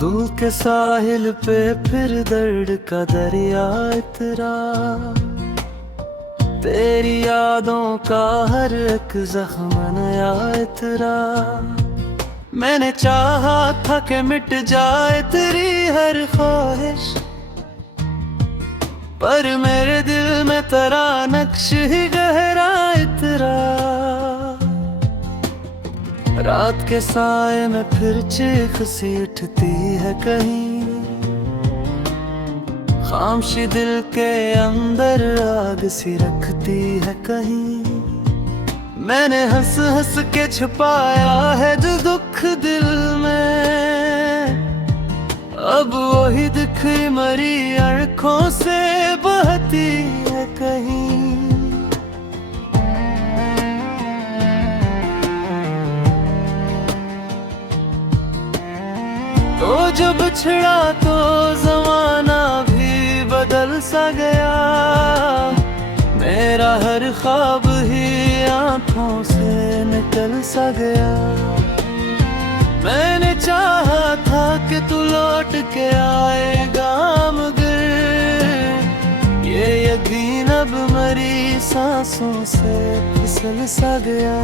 दिल के साहिल पे फिर दर्द का दरिया इतरा, तेरी यादों का हर एक जख्म नया इतरा। मैंने चाहा था कि मिट जाए तेरी हर ख्वाहिश, पर मेरे दिल में तेरा नक्श ही गहरा इतरा। रात के साए में फिर चीख सी उठती है कहीं, खामोशी दिल के अंदर आग सी रखती है कहीं। मैंने हंस हंस के छुपाया है जो दुख दिल में, अब वही दिख मरी आँखों से बहती है कहीं। तो जब छिड़ा तो जमाना भी बदल सा गया, मेरा हर ख्वाब ही आंखों से निकल सा गया। मैंने चाहा था कि तू लौट के आएगा, मगर ये यकीन अब मरी सांसों से फिसल सा गया।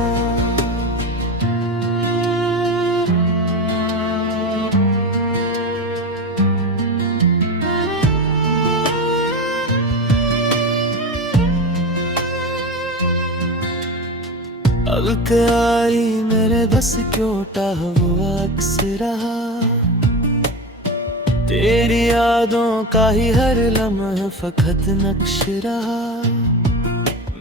अब तैयारी मेरे बस क्यों हुआ अक्स रहा, तेरी यादों का ही हर लम्हा फकत नक्श रहा।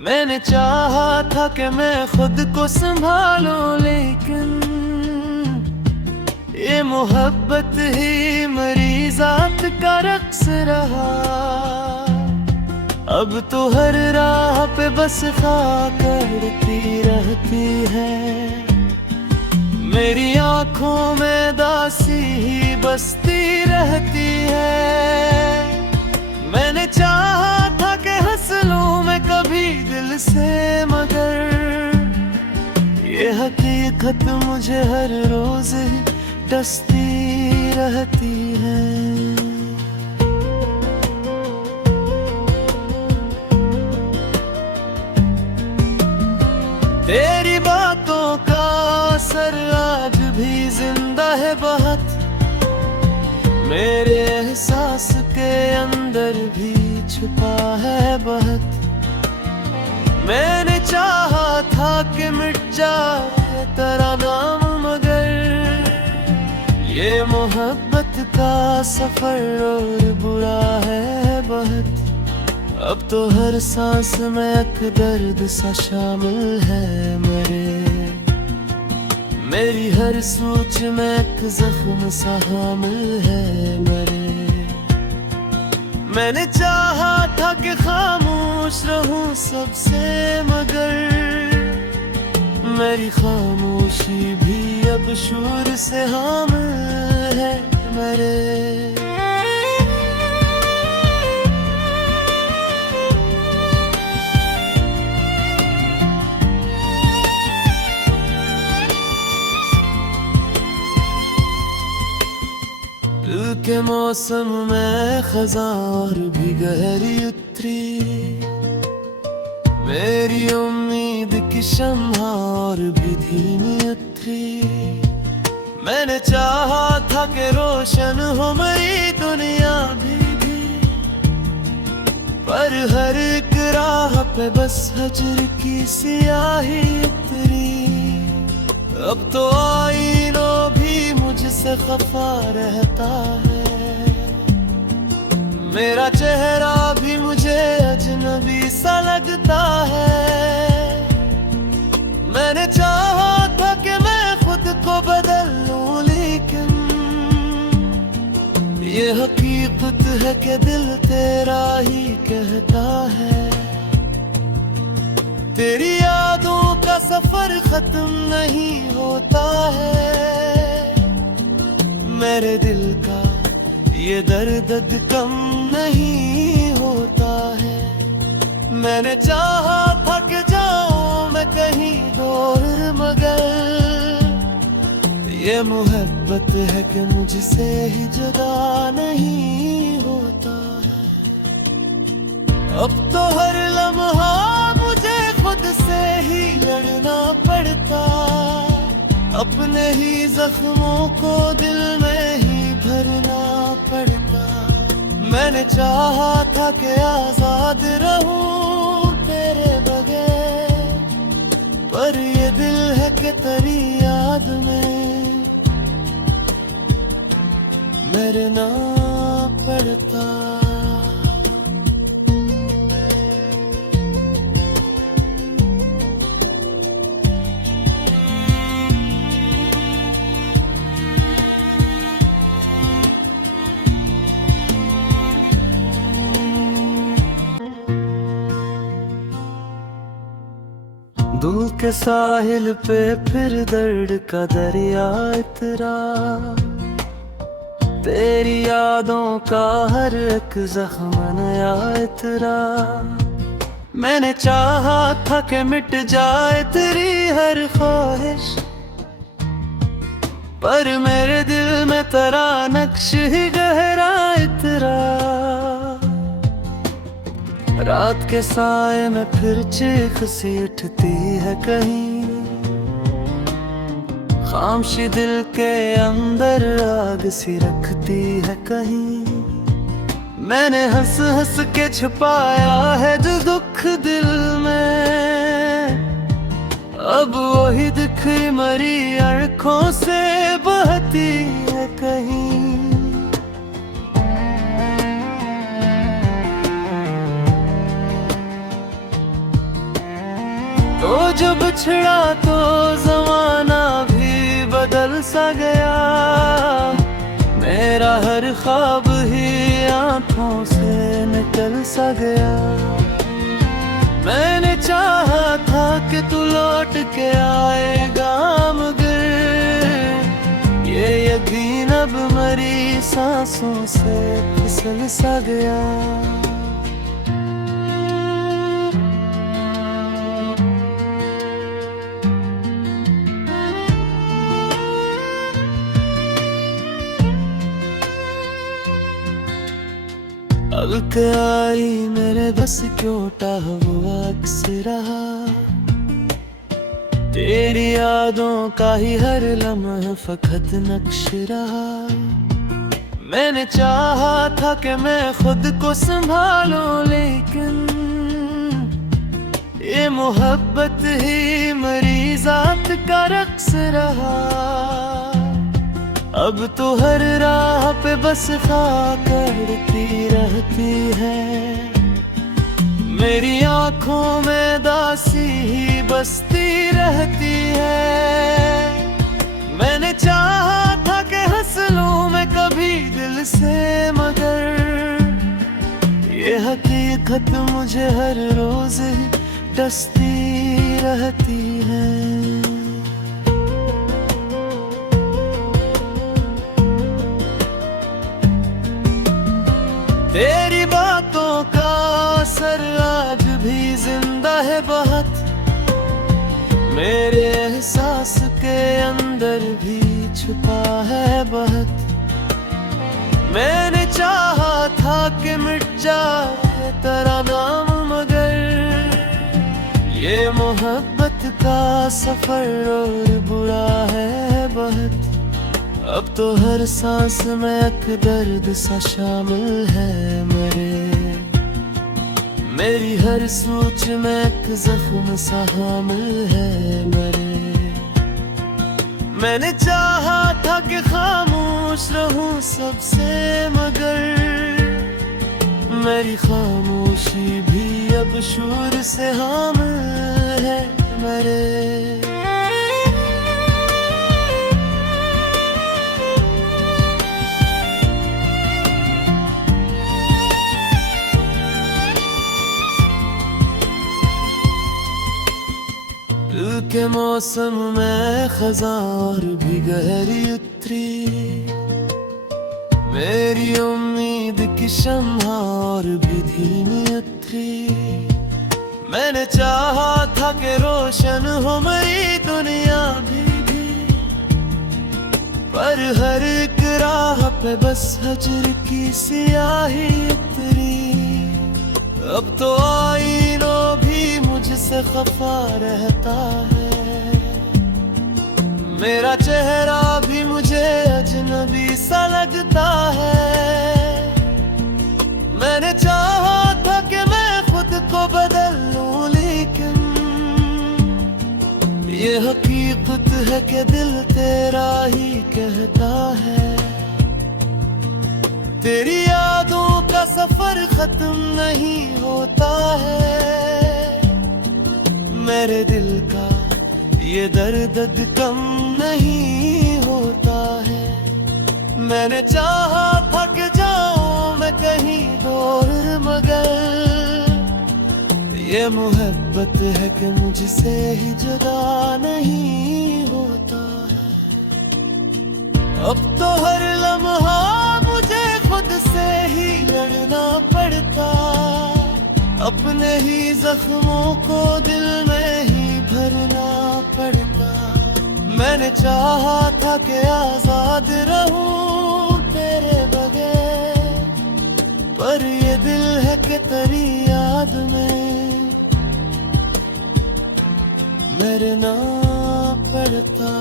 मैंने चाहा था कि मैं खुद को संभालूं, लेकिन ये मोहब्बत ही मरी जात का रक्स रहा। अब तो हर राह पे बस खाक करती रहती है, मेरी आंखों में दासी ही बसती रहती है। मैंने चाहा था कि हंस लूं मैं कभी दिल से, मगर ये हकीकत मुझे हर रोज ही डसती रहती है। तेरी बातों का असर आज भी जिंदा है बहुत, मेरे एहसास के अंदर भी छुपा है बहुत। मैंने चाहा था कि मिट जाए तेरा नाम, मगर ये मोहब्बत का सफर और बुरा है बहुत। अब तो हर सांस में एक दर्द सा शामिल है मेरी हर सोच में एक जख्म सा हामिल है मेरे। मैंने चाहा था कि खामोश रहूं सबसे, मगर मेरी खामोशी भी अब शोर से हामिल है मेरे। दिल के मौसम में खज़ां और भी गहरी उतरी, मेरी उम्मीद की शम्हा और भी धीमी उतरी। मैंने चाहा था कि रोशन हो मेरी दुनिया भी, पर हर एक राह पे बस हजर की सियाही उतरी। अब तो आईनों भी मुझसे खफा रहता है, मेरा चेहरा भी मुझे अजनबी सा लगता है। मैंने चाहा था कि मैं खुद को बदल लूं, लेकिन ये हकीकत है कि दिल तेरा ही कहता है। तेरी यादों का सफर खत्म नहीं होता है, मेरे दिल का ये दर्द कम नहीं होता है। मैंने चाहा था कि जाऊं मैं कहीं दूर, मगर ये मोहब्बत है कि मुझसे ही जुदा नहीं होता है। अब तो हर लम्हा मुझे खुद से ही लड़ना पड़ता, अपने ही जख्मों को दिल में ही भरना पड़ता। मैंने चाहा था कि आजाद रहूं तेरे बगैर, पर ये दिल है कि तेरी याद में मरना पड़ता। दिल के साहिल पे फिर दर्द का दरिया इतरा, तेरी यादों का हर एक जख्म नया इतरा। मैंने चाहा था कि मिट जाए तेरी हर ख्वाहिश, पर मेरे दिल में तेरा नक्श ही गहरा इतरा। रात के साए में फिर चीख सी उठती है कहीं, खामोशी दिल के अंदर आग सी रखती है कहीं। मैंने हंस हंस के छुपाया है जो दुख दिल में, अब वही दिखी मरी आँखों से बहती है कहीं। तो जो बिछड़ा तो जमाना भी बदल सा गया, मेरा हर ख्वाब ही आंखों से निकल सा गया। मैंने चाहा था कि तू लौट के आएगा मगर ये यकीन अब मरी सांसों से फिसल सा गया। अब आई मेरे बस क्यों हुआ अक्स रहा, तेरी यादों का ही हर लम्हा फकत नक्श रहा। मैंने चाहा था कि मैं खुद को संभालूं, लेकिन ये मोहब्बत ही मरी जात का रक्स रहा। अब तो हर राह पे बस खाक करती रहती है, मेरी आंखों में दासी ही बसती रहती है। मैंने चाहा था कि हंस लूं मैं कभी दिल से, मगर ये हकीकत मुझे हर रोज ही डसती रहती है। तेरी बातों का असर आज भी जिंदा है बहुत, मेरे एहसास के अंदर भी छुपा है बहुत। मैंने चाहा था कि मिट जाए तेरा नाम, मगर ये मोहब्बत का सफर और बुरा है बहुत। अब तो हर सांस में एक दर्द सा शामिल है मेरी हर सोच में एक जख्म सा हामिल है मेरे। मैंने चाहा था कि खामोश रहूं सबसे, मगर मेरी खामोशी भी अब शोर से हामिल है मेरे। के मौसम में खज़ां और भी गहरी उतरी, मेरी उम्मीद की शम्हा और भी धीमी उतरी। मैंने चाहा था कि रोशन हो मेरी दुनिया भी, हर एक राह पे बस हजर की सियाही उतरी। अब तो आईनों भी मुझसे खफा रहता है, मेरा चेहरा भी मुझे अजनबी सा लगता है। मैंने चाहा था कि मैं खुद को बदल लूं, लेकिन ये हकीकत है कि दिल तेरा ही कहता है। तेरी यादों का सफर खत्म नहीं होता है, मेरे दिल का ये दर्द कम नहीं होता है। मैंने चाहा था कि जाऊं मैं कहीं दूर, मगर ये मोहब्बत है कि मुझसे ही जुदा नहीं होता है। अब तो हर लम्हा मुझे खुद से ही लड़ना पड़ता, अपने ही जख्मों को दिल में ही भरना पड़ता। मैंने चाहा था कि आजाद रहूं तेरे बगैर, पर ये दिल है कि तेरी याद में मरना पड़ता।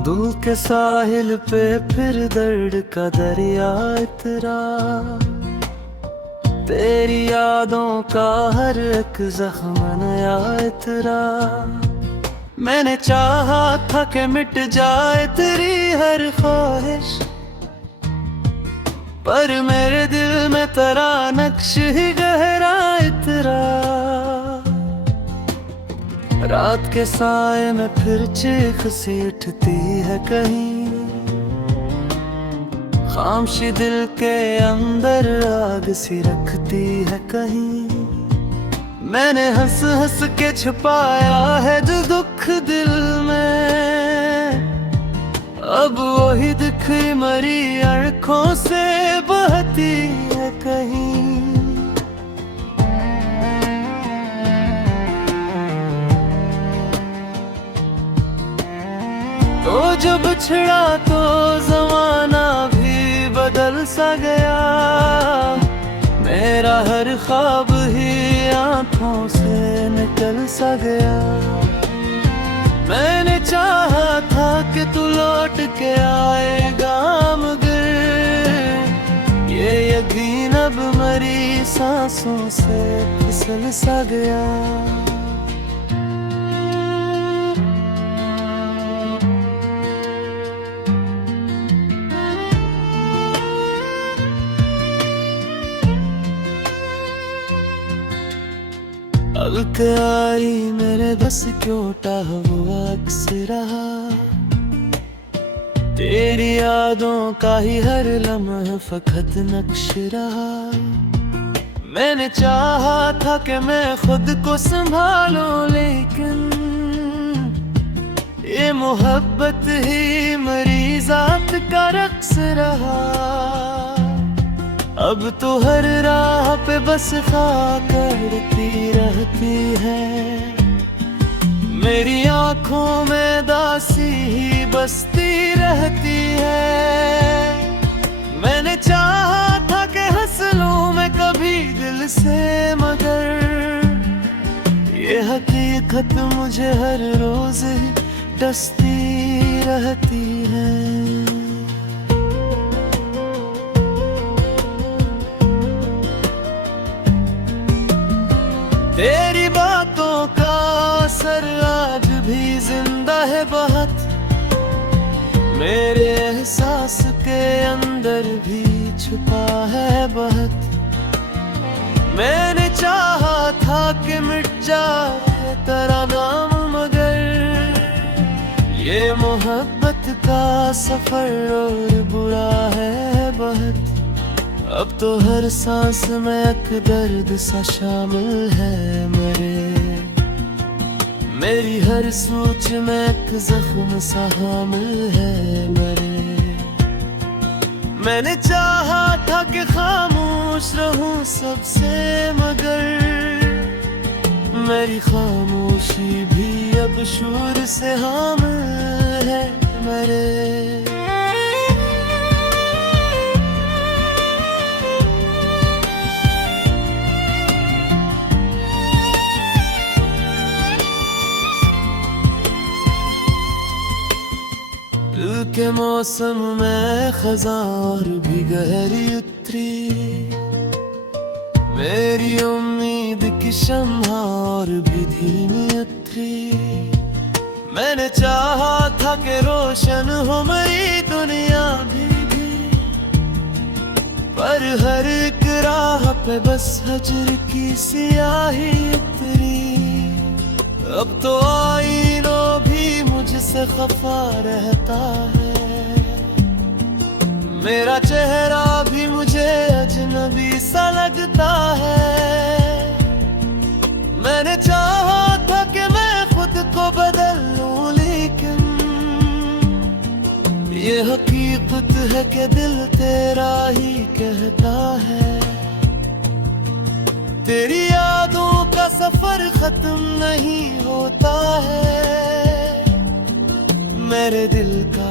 दिल के साहिल पे फिर दर्द का दरिया इतरा, तेरी यादों का हर एक जख्म नया इतरा। मैंने चाहा था कि मिट जाए तेरी हर ख्वाहिश, पर मेरे दिल में तेरा नक्श ही गहरा इतरा। रात के साए में फिर चीख सी उठती है कहीं, खामोशी दिल के अंदर आग सी रखती है कहीं। मैंने हंस हंस के छुपाया है जो दुख दिल में, अब वही दिखी मरी आँखों से बहती है कहीं। तो जब छिड़ा तो जमाना भी बदल सा गया, मेरा हर ख्वाब ही आंखों से निकल सा गया। मैंने चाहा था कि तू लौट के आएगा, मगर ये यकीन अब मरी सांसों से फिसल सा गया। अलकारी मेरे बस क्यों वो अक्स रहा, तेरी यादों का ही हर लम्हा फकत नक्श रहा। मैंने चाहा था कि मैं खुद को संभालूं, लेकिन ये मोहब्बत ही मरीज़ात का रक्स रहा। अब तो हर राह पे बस खाक करती रहती है, मेरी आंखों में दासी ही बसती रहती है। मैंने चाहा था कि हंस लूं मैं कभी दिल से, मगर ये हकीकत मुझे हर रोज ही डसती रहती है। तेरी बातों का असर आज भी जिंदा है बहुत, मेरे एहसास के अंदर भी छुपा है बहुत। मैंने चाहा था कि मिट जाए तेरा नाम, मगर ये मोहब्बत का सफर और बुरा है बहुत। अब तो हर सांस में एक दर्द सा शामिल है मेरे, हर सोच में एक जख्म सा हामिल है मेरे। मैंने चाहा था कि खामोश रहूं सबसे, मगर मेरी खामोशी भी अब शोर से हामिल है मेरे। दिल के मौसम में खज़ां और भी गहरी उतरी, मेरी उम्मीद की शम्हा और भी धीमी उतरी। मैंने चाहा था कि रोशन हो मेरी दुनिया भी, पर हर एक राह पे बस हजर की सियाही उतरी। अब तो आईनों भी मुझसे खफा रहता है, मेरा चेहरा भी मुझे अजनबी सा लगता है। मैंने चाहा था कि मैं खुद को बदल लूं, लेकिन ये हकीकत है कि दिल तेरा ही कहता है। तेरी यादों का सफर खत्म नहीं होता है, मेरे दिल का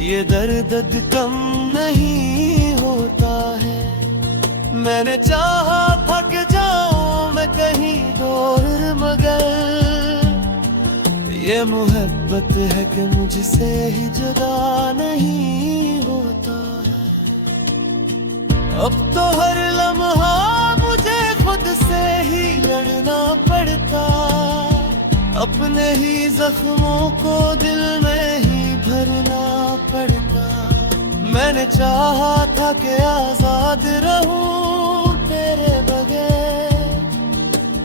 ये दर्द कम नहीं होता है। मैंने चाहा था कि जाऊं मैं कहीं दूर, मगर ये मोहब्बत है कि मुझसे ही जुदा नहीं होता है। अब तो हर लम्हा मुझे खुद से ही लड़ना पड़ता, अपने ही जख्मों को दिल में ही भरना पड़ता। मैंने चाहा था कि आजाद रहूं तेरे बगैर,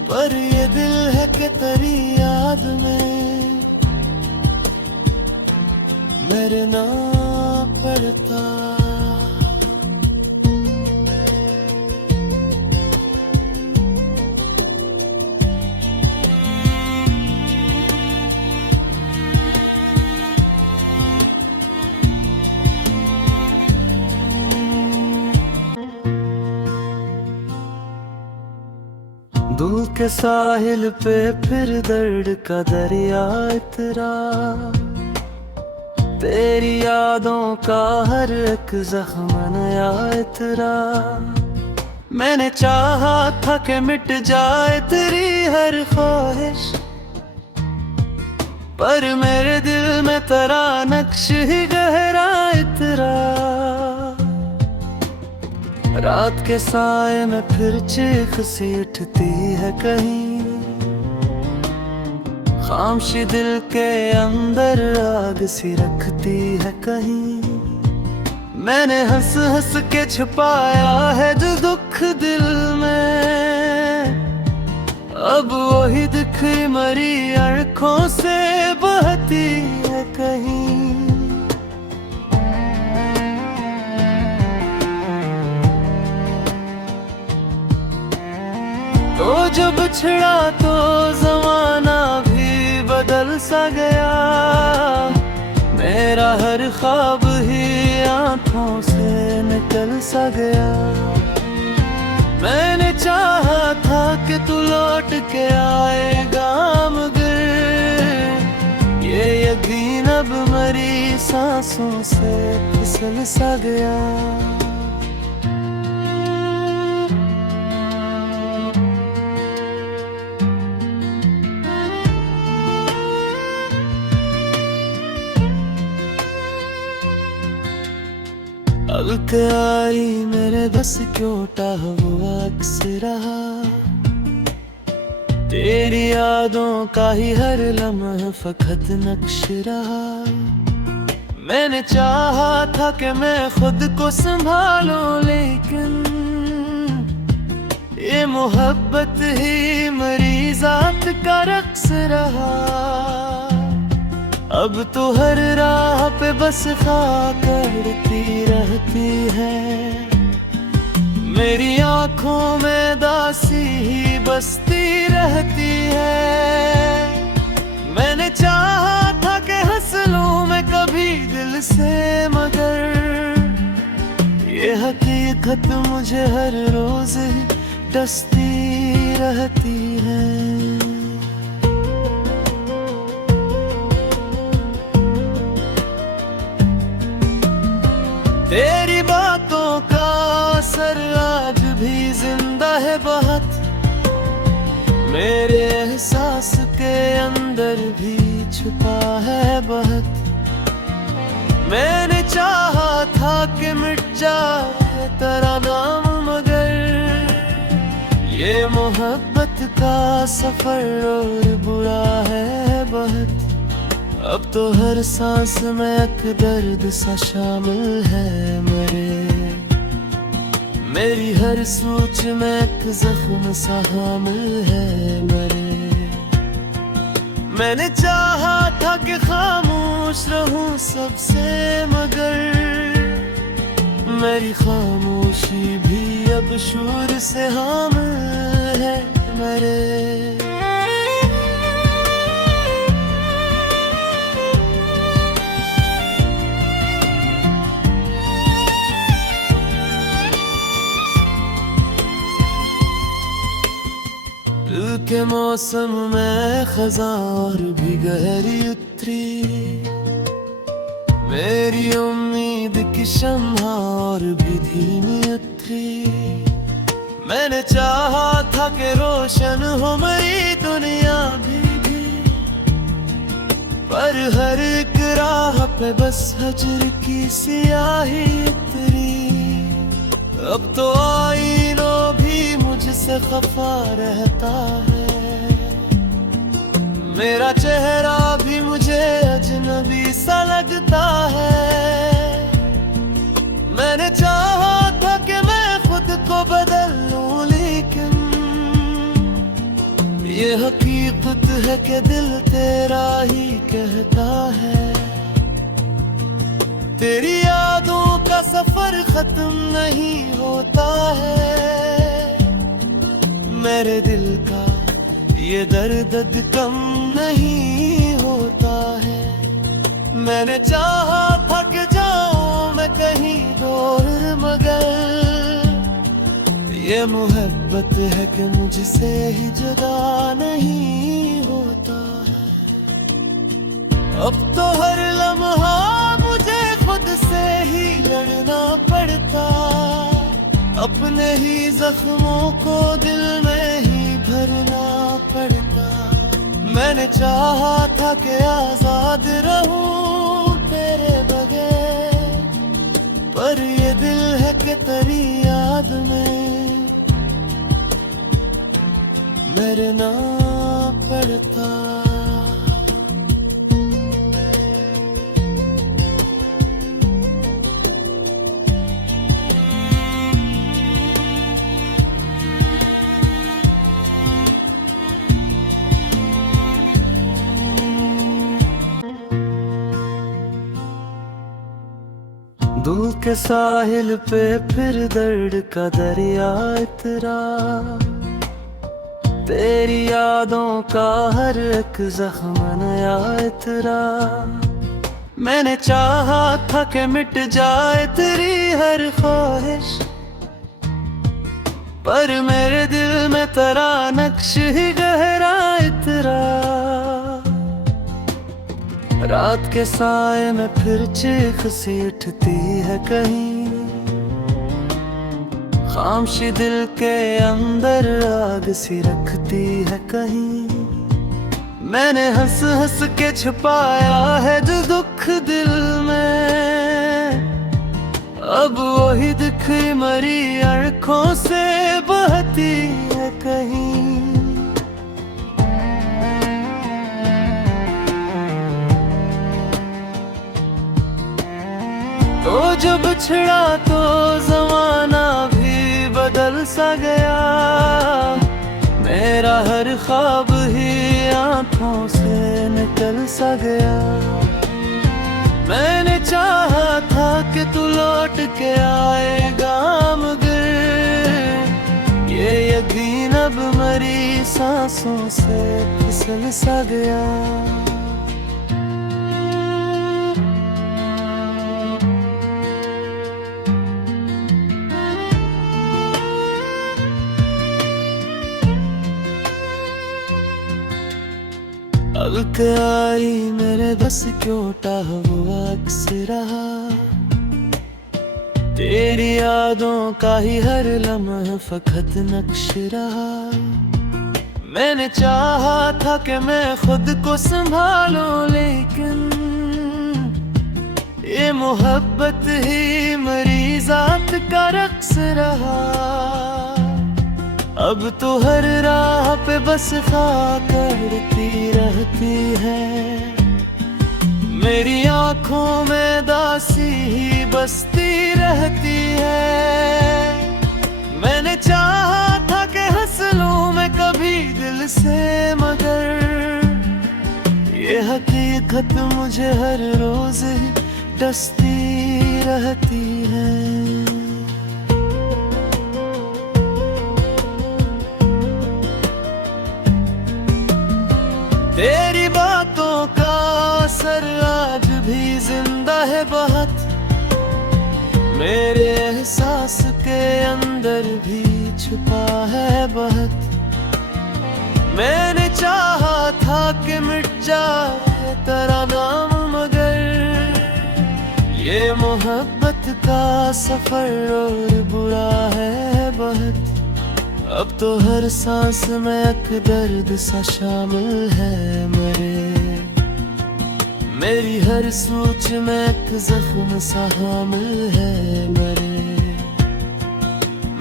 पर ये दिल है कि तेरी याद में मरना पड़ता। दिल के साहिल पे फिर दर्द का दरिया इतरा, तेरी यादों का हर एक जख्म नया इतरा। मैंने चाहा था कि मिट जाए तेरी हर ख्वाहिश, पर मेरे दिल में तेरा नक्श ही गहरा इतरा। रात के साए में फिर चीख सी उठती है कहीं, खामोशी दिल के अंदर आग सी रखती है कहीं। मैंने हंस हंस के छुपाया है जो दुख दिल में, अब वही दिख मरी आँखों से बहती है कहीं। तो जब छिड़ा तो जमाना भी बदल सा गया, मेरा हर ख्वाब ही आंखों से निकल सा गया। मैंने चाहा था कि तू लौट के आएगा, मगर ये यकीन अब मरी सांसों से फिसल सा गया। अब प्यारी मेरे बस क्यों हुआ अक्स रहा, तेरी यादों का ही हर लम्हा फकत नक्श रहा। मैंने चाहा था कि मैं खुद को संभालूं, लेकिन ये मोहब्बत ही मरीज़ात का रक्स रहा। अब तो हर राह पे बस खाक करती रहती है, मेरी आंखों में दासी ही बसती रहती है। मैंने खत मुझे हर रोज ही डसती रहती है। तेरी बातों का असर आज भी जिंदा है बहुत, मेरे एहसास के अंदर भी छुपा है बहुत। मैंने चाहा था कि मिट जाए तेरा नाम, मगर ये मोहब्बत का सफर और बुरा है बहुत। अब तो हर सांस में एक दर्द सा शामिल है मेरी हर सोच में एक जख्म सा हामिल है मेरे। मैंने चाहा था कि खामोश रहूं सबसे, मगर मेरी खामोशी भी अब शोर से हामिल है मेरे। दिल के मौसम में खज़ां और भी गहरी उतरी, मेरी उम्मीद की शम्हा और भी धीमी उतरी। मैंने चाहा था कि रोशन हो मेरी दुनिया भी, पर हर एक राह पे बस हजर की सियाही उतरी। अब तो आईनो भी मुझसे खफा रहता है, मेरा चेहरा भी मुझे अजनबी सा लगता है। मैंने चाहा था कि मैं खुद को बदल लूं, लेकिन ये हकीकत है कि दिल तेरा ही कहता है। तेरी यादों का सफर खत्म नहीं होता है, मेरे दिल का ये दर्द कम नहीं होता है। मैंने चाहा था कि जाऊं मैं कहीं दूर, मगर ये मोहब्बत है कि मुझसे ही जुदा नहीं होता है। अब तो हर लम्हा मुझे खुद से ही लड़ना पड़ता, अपने ही जख्मों को दिल में ही भरना पड़ता। मैंने चाहा था कि आजाद रहूं तेरे बगैर, पर ये दिल है कि तेरी याद में मरना पड़ता। दूर के साहिल पे फिर दर्द का दरिया इतरा, तेरी यादों का हर एक जख्म नया इतरा। मैंने चाहा था कि मिट जाए तेरी हर ख्वाहिश, पर मेरे दिल में तेरा नक्श ही गहरा इतरा। रात के साए में फिर चीख सी उठती है कहीं, खामोशी दिल के अंदर आग सी रखती है कहीं। मैंने हंस हंस के छुपाया है जो दुख दिल में, अब वही दिखी मरी आँखों से बहती है कहीं। तो जब बिछड़ा तो जमाना भी बदल सा गया, मेरा हर ख्वाब ही आंखों से निकल सा गया। मैंने चाहा था कि तू लौट के आएगा, मगर ये यकीन अब मरी सांसों से फिसल सा गया। अब क्या आई मेरे बस क्यों वो अक्स रहा, तेरी यादों का ही हर लम्हा फकत नक्श रहा। मैंने चाहा था कि मैं खुद को संभालूं, लेकिन ये मोहब्बत ही मरीज़ात का रक्स रहा। अब तो हर राह पे बस खाक करती रहती है, मेरी आंखों में दासी ही बसती रहती है। मैंने चाहा था कि हंस लूं मैं कभी दिल से, मगर ये हकीकत मुझे हर रोज ही डसती रहती है। तेरी बातों का असर आज भी जिंदा है बहुत, मेरे एहसास के अंदर भी छुपा है बहुत। मैंने चाहा था कि मिट जाए तेरा नाम, मगर ये मोहब्बत का सफर और बुरा है बहुत। अब तो हर सांस में एक दर्द सा शामिल है मेरी हर सोच में एक जख्म सा हामिल है मेरे।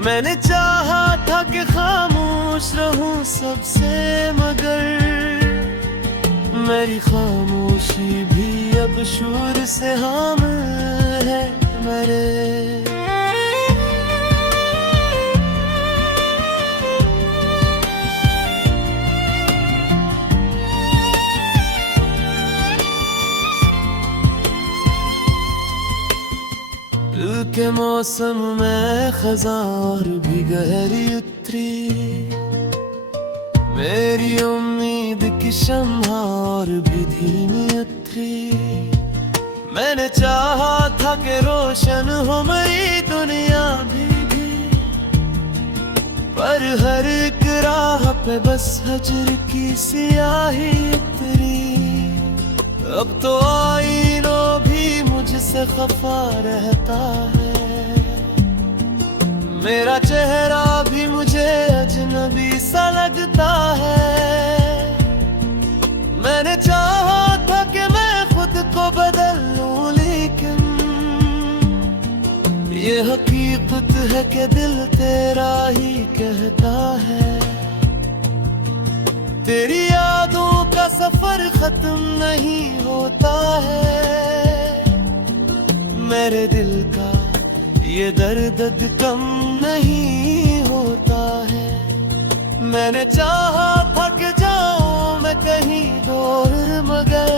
मैंने चाहा था कि खामोश रहूं सबसे, मगर मेरी खामोशी भी अब शोर से हामिल है मेरे। दिल के मौसम में खज़ां और भी गहरी उतरी, मेरी उम्मीद की शम्हा और भी धीमी उतरी। मैंने चाहा था कि रोशन हो मेरी दुनिया भी, पर हर एक राह पे बस हजर की सियाही उतरी। अब तो आईनों भी मुझसे खफा रहता है, मेरा चेहरा भी मुझे अजनबी सा लगता है। मैंने चाहा था कि मैं खुद को बदल लूं, लेकिन ये हकीकत है कि दिल तेरा ही कहता है। तेरी यादों का सफर खत्म नहीं होता है, मेरे दिल का ये दर्द कम नहीं होता है। मैंने चाहा था कि जाऊं मैं कहीं दूर, मगर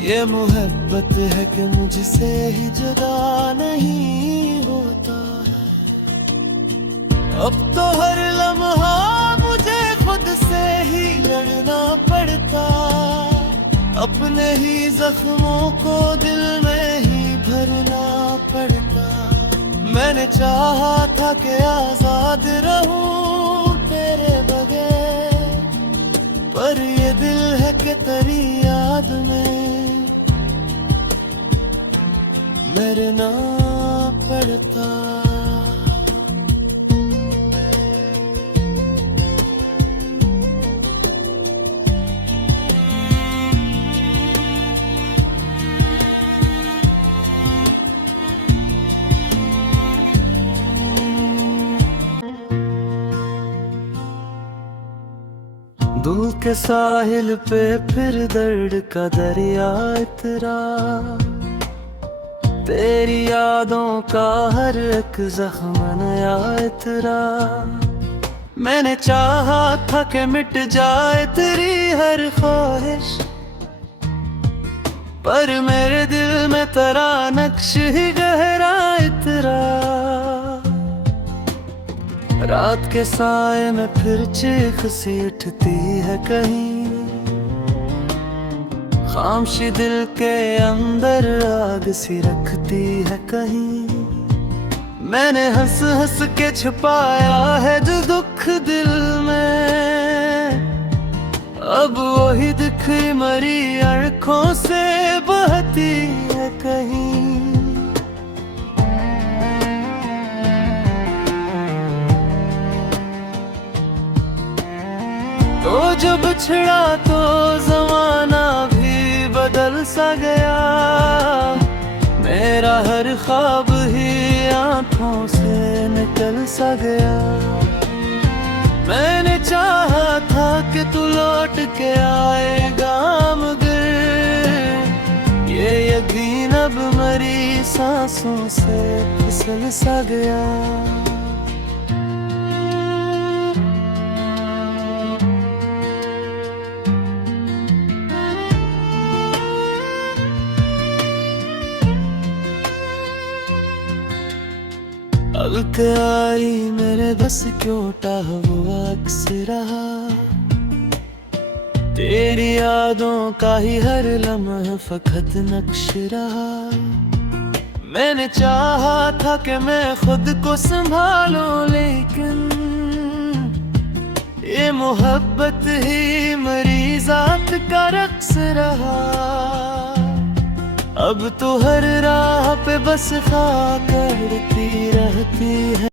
ये मोहब्बत है कि मुझसे ही जुदा नहीं होता है। अब तो हर लम्हा मुझे खुद से ही लड़ना पड़ता, अपने ही जख्मों को दिल में ही भरना पड़ता। मैंने चाहा था कि आजाद रहूं तेरे बगैर, पर ये दिल है कि तेरी याद में मरना पड़ता। दिल के साहिल पे फिर दर्द का दरिया इतरा, तेरी यादों का हर एक जख्म नया इतरा। मैंने चाहा था कि मिट जाए तेरी हर ख्वाहिश, पर मेरे दिल में तेरा नक्श ही गहरा इतरा। रात के साए में फिर चीख सी उठती है कहीं, खामोशी दिल के अंदर आग सी रखती है कहीं। मैंने हंस हंस के छुपाया है जो दुख दिल में, अब दिख मरी आँखों से बहती है कहीं। तो जब छिड़ा तो जमाना भी बदल सा गया, मेरा हर ख्वाब ही आँखों से निकल सा गया। मैंने चाहा था कि तू लौट के आएगा, मगर ये यकीन अब मरी सांसों से फिसल सा गया। अब क्यारी मेरे बस क्यों वो अक्स रहा, तेरी यादों का ही हर लम्हा फकत नक्श रहा। मैंने चाहा था कि मैं खुद को संभालूं, लेकिन ये मोहब्बत ही मरीज़ात का रक्स रहा। अब तो हर राह पे बस खा करती रहती है।